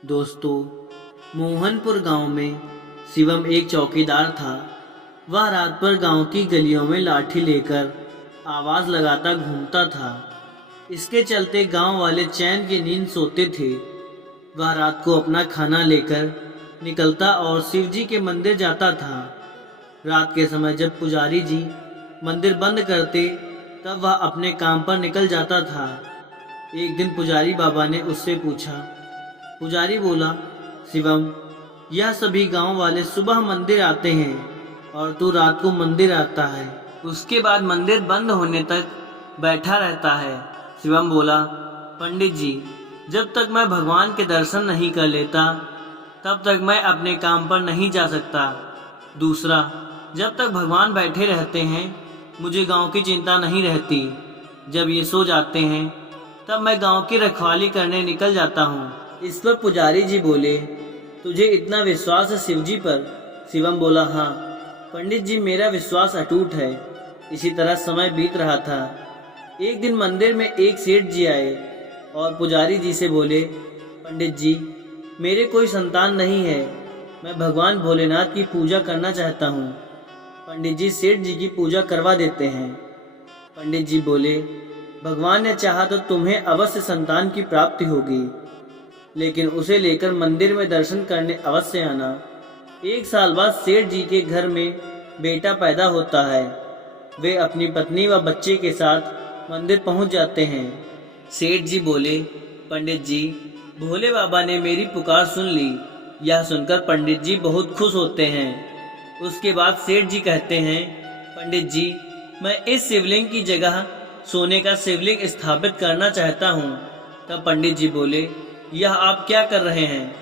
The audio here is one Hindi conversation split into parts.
दोस्तों, मोहनपुर गांव में शिवम एक चौकीदार था। वह रात भर गांव की गलियों में लाठी लेकर आवाज लगाता घूमता था। इसके चलते गांव वाले चैन की नींद सोते थे। वह रात को अपना खाना लेकर निकलता और शिव जी के मंदिर जाता था। रात के समय जब पुजारी जी मंदिर बंद करते तब वह अपने काम पर निकल जाता था। एक दिन पुजारी बाबा ने उससे पूछा। पुजारी बोला, शिवम, यह सभी गांव वाले सुबह मंदिर आते हैं और तू रात को मंदिर आता है, उसके बाद मंदिर बंद होने तक बैठा रहता है। शिवम बोला, पंडित जी, जब तक मैं भगवान के दर्शन नहीं कर लेता तब तक मैं अपने काम पर नहीं जा सकता। दूसरा, जब तक भगवान बैठे रहते हैं मुझे गांव की चिंता नहीं रहती। जब ये सो जाते हैं तब मैं गांव की रखवाली करने निकल जाता हूँ। इस पर पुजारी जी बोले, तुझे इतना विश्वास है शिव जी पर? शिवम बोला, हाँ पंडित जी, मेरा विश्वास अटूट है। इसी तरह समय बीत रहा था। एक दिन मंदिर में एक सेठ जी आए और पुजारी जी से बोले, पंडित जी, मेरे कोई संतान नहीं है, मैं भगवान भोलेनाथ की पूजा करना चाहता हूँ। पंडित जी सेठ जी की पूजा करवा देते हैं। पंडित जी बोले, भगवान ने चाहा तो तुम्हें अवश्य संतान की प्राप्ति होगी, लेकिन उसे लेकर मंदिर में दर्शन करने अवश्य आना। एक साल बाद सेठ जी के घर में बेटा पैदा होता है। वे अपनी पत्नी व बच्चे के साथ मंदिर पहुंच जाते हैं। सेठ जी बोले, पंडित जी, भोले बाबा ने मेरी पुकार सुन ली। यह सुनकर पंडित जी बहुत खुश होते हैं। उसके बाद सेठ जी कहते हैं, पंडित जी, मैं इस शिवलिंग की जगह सोने का शिवलिंग स्थापित करना चाहता हूँ। तब पंडित जी बोले, यह आप क्या कर रहे हैं?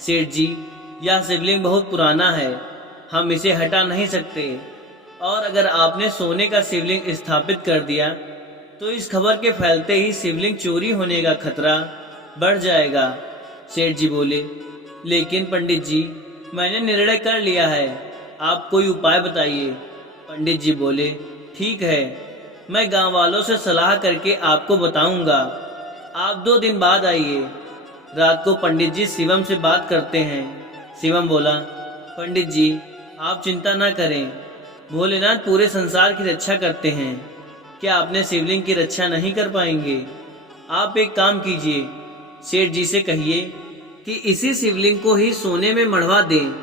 सेठ जी, यह शिवलिंग बहुत पुराना है, हम इसे हटा नहीं सकते, और अगर आपने सोने का शिवलिंग स्थापित कर दिया तो इस खबर के फैलते ही शिवलिंग चोरी होने का खतरा बढ़ जाएगा। सेठ जी बोले, लेकिन पंडित जी, मैंने निर्णय कर लिया है, आप कोई उपाय बताइए। पंडित जी बोले, ठीक है, मैं गांव वालों से सलाह करके आपको बताऊंगा। आप 2 दिन बाद आइए। रात को पंडित जी शिवम से बात करते हैं। शिवम बोला, पंडित जी, आप चिंता न करें, भोलेनाथ पूरे संसार की रक्षा करते हैं। क्या आपने शिवलिंग की रक्षा नहीं कर पाएंगे? आप एक काम कीजिए, सेठ जी से कहिए कि इसी शिवलिंग को ही सोने में मढ़वा दें।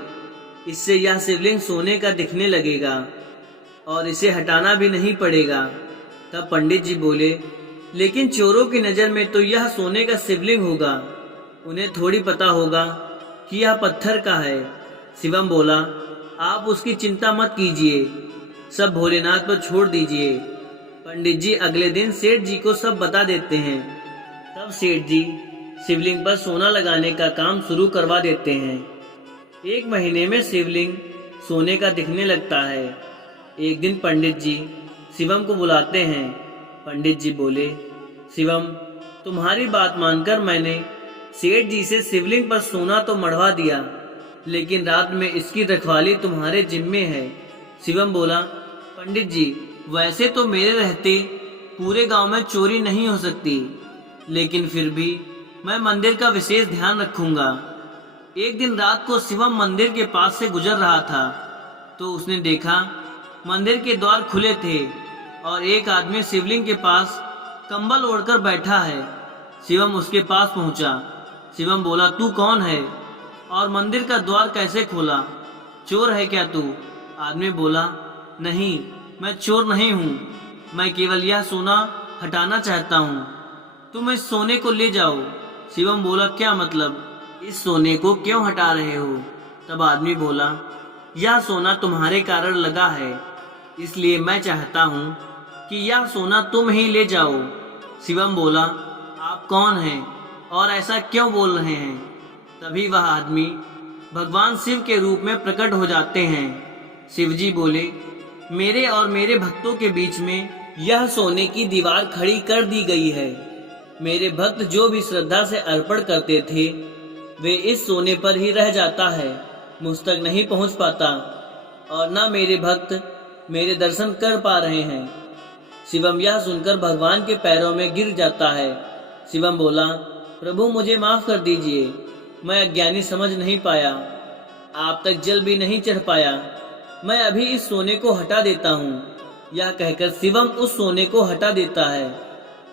इससे यह शिवलिंग सोने का दिखने लगेगा और इसे हटाना भी नहीं पड़ेगा। तब पंडित जी बोले, लेकिन चोरों की नज़र में तो यह सोने का शिवलिंग होगा, उन्हें थोड़ी पता होगा कि यह पत्थर का है। शिवम बोला, आप उसकी चिंता मत कीजिए, सब भोलेनाथ पर छोड़ दीजिए। पंडित जी अगले दिन सेठ जी को सब बता देते हैं। तब सेठ जी शिवलिंग पर सोना लगाने का काम शुरू करवा देते हैं। 1 महीने में शिवलिंग सोने का दिखने लगता है। एक दिन पंडित जी शिवम को बुलाते हैं। पंडित जी बोले, शिवम, तुम्हारी बात मानकर मैंने सेठ जी से शिवलिंग पर सोना तो मढ़वा दिया, लेकिन रात में इसकी रखवाली तुम्हारे जिम्मे है। शिवम बोला, पंडित जी, वैसे तो मेरे रहते पूरे गांव में चोरी नहीं हो सकती, लेकिन फिर भी मैं मंदिर का विशेष ध्यान रखूंगा। एक दिन रात को शिवम मंदिर के पास से गुजर रहा था तो उसने देखा मंदिर के द्वार खुले थे और एक आदमी शिवलिंग के पास कंबल ओढ़कर बैठा है। शिवम उसके पास पहुंचा। शिवम बोला, तू कौन है और मंदिर का द्वार कैसे खोला? चोर है क्या तू? आदमी बोला, नहीं, मैं चोर नहीं हूँ, मैं केवल यह सोना हटाना चाहता हूँ, तुम इस सोने को ले जाओ। शिवम बोला, क्या मतलब, इस सोने को क्यों हटा रहे हो? तब आदमी बोला, यह सोना तुम्हारे कारण लगा है, इसलिए मैं चाहता हूँ कि यह सोना तुम ही ले जाओ। शिवम बोला, आप कौन हैं और ऐसा क्यों बोल रहे हैं? तभी वह आदमी भगवान शिव के रूप में प्रकट हो जाते हैं। शिव जी बोले, मेरे और मेरे भक्तों के बीच में यह सोने की दीवार खड़ी कर दी गई है। मेरे भक्त जो भी श्रद्धा से अर्पण करते थे वे इस सोने पर ही रह जाता है, मुझ तक नहीं पहुंच पाता, और ना मेरे भक्त मेरे दर्शन कर पा रहे हैं। शिवम यह सुनकर भगवान के पैरों में गिर जाता है। शिवम बोला, प्रभु मुझे माफ कर दीजिए, मैं अज्ञानी समझ नहीं पाया, आप तक जल भी नहीं चढ़ पाया। मैं अभी इस सोने को हटा देता हूँ। यह कहकर शिवम उस सोने को हटा देता है।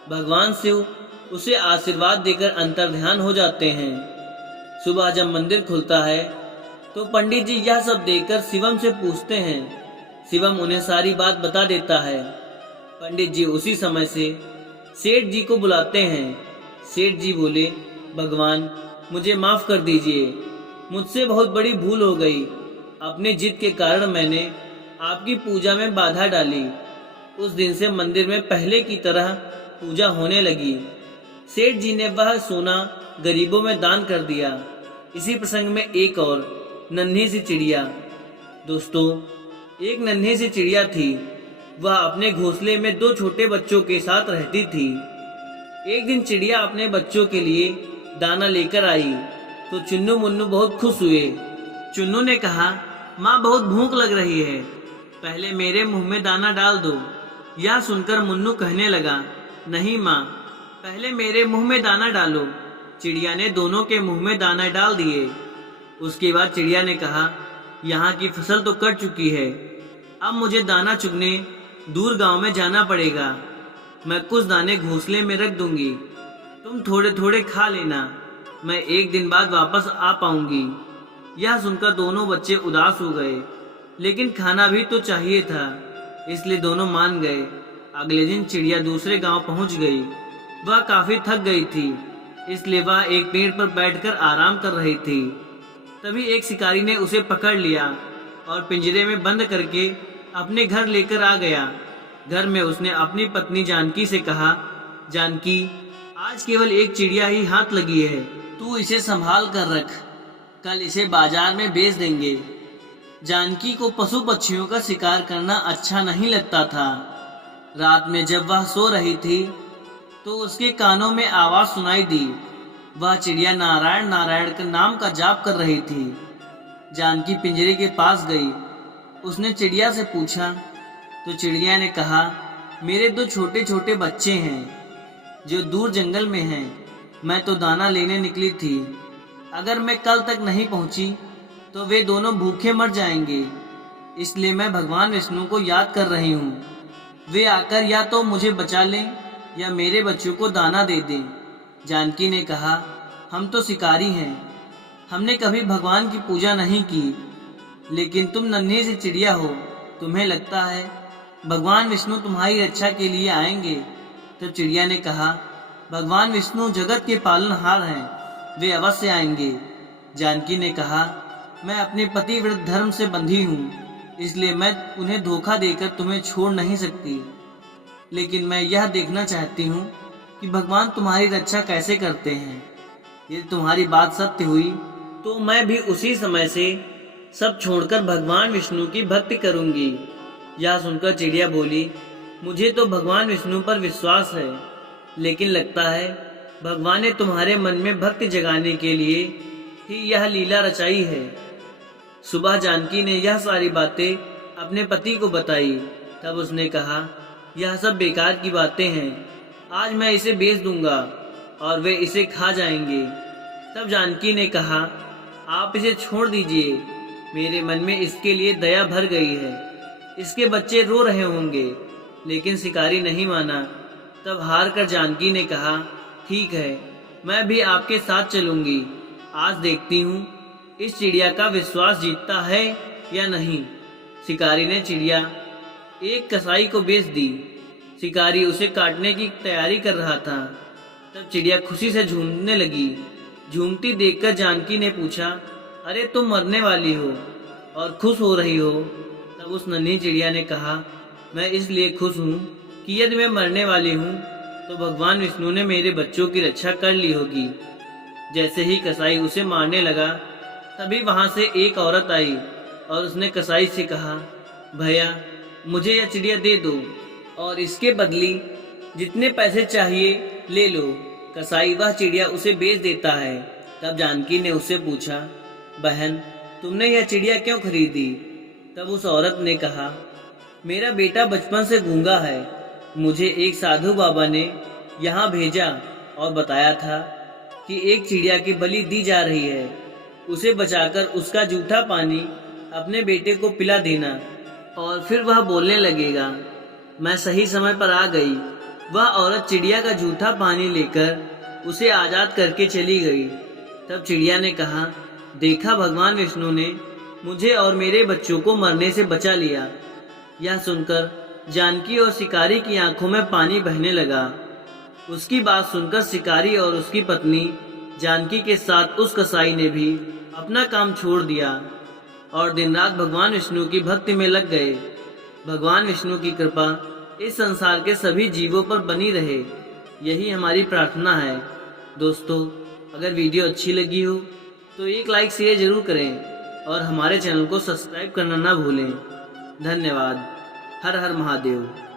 भगवान शिव उसे आशीर्वाद देकर अंतर्ध्यान हो जाते हैं। सुबह जब मंदिर खुलता है तो पंडित जी यह सब देखकर शिवम से पूछते हैं। शिवम उन्हें सारी बात बता देता है। पंडित जी उसी समय से सेठ जी को बुलाते हैं। सेठ जी बोले, भगवान मुझे माफ कर दीजिए, मुझसे बहुत बड़ी भूल हो गई। अपनी जिद के कारण मैंने आपकी पूजा में बाधा डाली। उस दिन से मंदिर में पहले की तरह पूजा होने लगी। सेठ जी ने वह सोना गरीबों में दान कर दिया। इसी प्रसंग में एक और नन्ही सी चिड़िया। दोस्तों, एक नन्ही सी चिड़िया थी। वह अपने घोंसले में 2 छोटे बच्चों के साथ रहती थी। एक दिन चिड़िया अपने बच्चों के लिए दाना लेकर आई तो चुन्नू मुन्नू बहुत खुश हुए। चुन्नू ने कहा, माँ बहुत भूख लग रही है, पहले मेरे मुंह में दाना डाल दो। यह सुनकर मुन्नू कहने लगा, नहीं माँ, पहले मेरे मुंह में दाना डालो। चिड़िया ने दोनों के मुंह में दाना डाल दिए। उसके बाद चिड़िया ने कहा, यहाँ की फसल तो कट चुकी है, अब मुझे दाना चुगने दूर गांव में जाना पड़ेगा। मैं कुछ दाने घोंसले में रख दूंगी, तुम थोड़े थोड़े खा लेना। मैं एक दिन बाद वापस आ पाऊंगी। यह सुनकर दोनों बच्चे उदास हो गए, लेकिन खाना भी तो चाहिए था, इसलिए दोनों मान गए। अगले दिन चिड़िया दूसरे गांव पहुंच गई। वह काफी थक गई थी, इसलिए वह एक पेड़ पर बैठकर आराम कर रही थी। तभी एक शिकारी ने उसे पकड़ लिया और पिंजरे में बंद करके अपने घर लेकर आ गया। घर में उसने अपनी पत्नी जानकी से कहा, जानकी, आज केवल एक चिड़िया ही हाथ लगी है, तू इसे संभाल कर रख, कल इसे बाजार में बेच देंगे। जानकी को पशु पक्षियों का शिकार करना अच्छा नहीं लगता था। रात में जब वह सो रही थी तो उसके कानों में आवाज सुनाई दी। वह चिड़िया नारायण नारायण के नाम का जाप कर रही थी। जानकी पिंजरे के पास गई। उसने चिड़िया से पूछा तो चिड़िया ने कहा, मेरे 2 छोटे छोटे बच्चे हैं जो दूर जंगल में हैं। मैं तो दाना लेने निकली थी, अगर मैं कल तक नहीं पहुंची तो वे दोनों भूखे मर जाएंगे, इसलिए मैं भगवान विष्णु को याद कर रही हूँ। वे आकर या तो मुझे बचा लें या मेरे बच्चों को दाना दे दें। जानकी ने कहा, हम तो शिकारी हैं, हमने कभी भगवान की पूजा नहीं की, लेकिन तुम नन्ही सी चिड़िया हो, तुम्हें लगता है भगवान विष्णु तुम्हारी रक्षा के लिए आएंगे। तब चिड़िया ने कहा, भगवान विष्णु जगत के पालनहार हैं, वे अवश्य आएंगे। जानकी ने कहा, मैं अपने पतिव्रत धर्म से बंधी हूँ, इसलिए मैं उन्हें धोखा देकर तुम्हें छोड़ नहीं सकती, लेकिन मैं यह देखना चाहती हूँ कि भगवान तुम्हारी रक्षा कैसे करते हैं। यदि तुम्हारी बात सत्य हुई तो मैं भी उसी समय से सब छोड़कर भगवान विष्णु की भक्ति करूंगी। यह सुनकर चिड़िया बोली, मुझे तो भगवान विष्णु पर विश्वास है, लेकिन लगता है भगवान ने तुम्हारे मन में भक्ति जगाने के लिए ही यह लीला रचाई है। सुबह जानकी ने यह सारी बातें अपने पति को बताई। तब उसने कहा, यह सब बेकार की बातें हैं, आज मैं इसे बेच दूंगा और वे इसे खा जाएंगे। तब जानकी ने कहा, आप इसे छोड़ दीजिए, मेरे मन में इसके लिए दया भर गई है, इसके बच्चे रो रहे होंगे। लेकिन शिकारी नहीं माना। तब हार कर जानकी ने कहा, ठीक है, मैं भी आपके साथ चलूंगी, आज देखती हूँ इस चिड़िया का विश्वास जीतता है या नहीं। शिकारी ने चिड़िया एक कसाई को बेच दी। शिकारी उसे काटने की तैयारी कर रहा था। तब चिड़िया खुशी से झूमने लगी। झूमती देखकर जानकी ने पूछा, अरे तुम मरने वाली हो और खुश हो रही हो। तब उस नन्ही चिड़िया ने कहा, मैं इसलिए खुश हूँ कि यदि मैं मरने वाली हूँ तो भगवान विष्णु ने मेरे बच्चों की रक्षा कर ली होगी। जैसे ही कसाई उसे मारने लगा, तभी वहाँ से एक औरत आई और उसने कसाई से कहा, भैया मुझे यह चिड़िया दे दो और इसके बदली जितने पैसे चाहिए ले लो। कसाई वह चिड़िया उसे बेच देता है। तब जानकी ने उससे पूछा, बहन तुमने यह चिड़िया क्यों खरीदी? तब उस औरत ने कहा, मेरा बेटा बचपन से गूंगा है, मुझे एक साधु बाबा ने यहाँ भेजा और बताया था कि एक चिड़िया की बलि दी जा रही है, उसे बचाकर उसका जूठा पानी अपने बेटे को पिला देना और फिर वह बोलने लगेगा, मैं सही समय पर आ गई। वह औरत चिड़िया का जूठा पानी लेकर उसे आज़ाद करके चली गई। तब चिड़िया ने कहा, देखा, भगवान विष्णु ने मुझे और मेरे बच्चों को मरने से बचा लिया। यह सुनकर जानकी और शिकारी की आंखों में पानी बहने लगा। उसकी बात सुनकर शिकारी और उसकी पत्नी जानकी के साथ उस कसाई ने भी अपना काम छोड़ दिया और दिन रात भगवान विष्णु की भक्ति में लग गए। भगवान विष्णु की कृपा इस संसार के सभी जीवों पर बनी रहे, यही हमारी प्रार्थना है। दोस्तों, अगर वीडियो अच्छी लगी हो तो एक लाइक शेयर जरूर करें और हमारे चैनल को सब्सक्राइब करना ना भूलें। धन्यवाद। हर हर महादेव।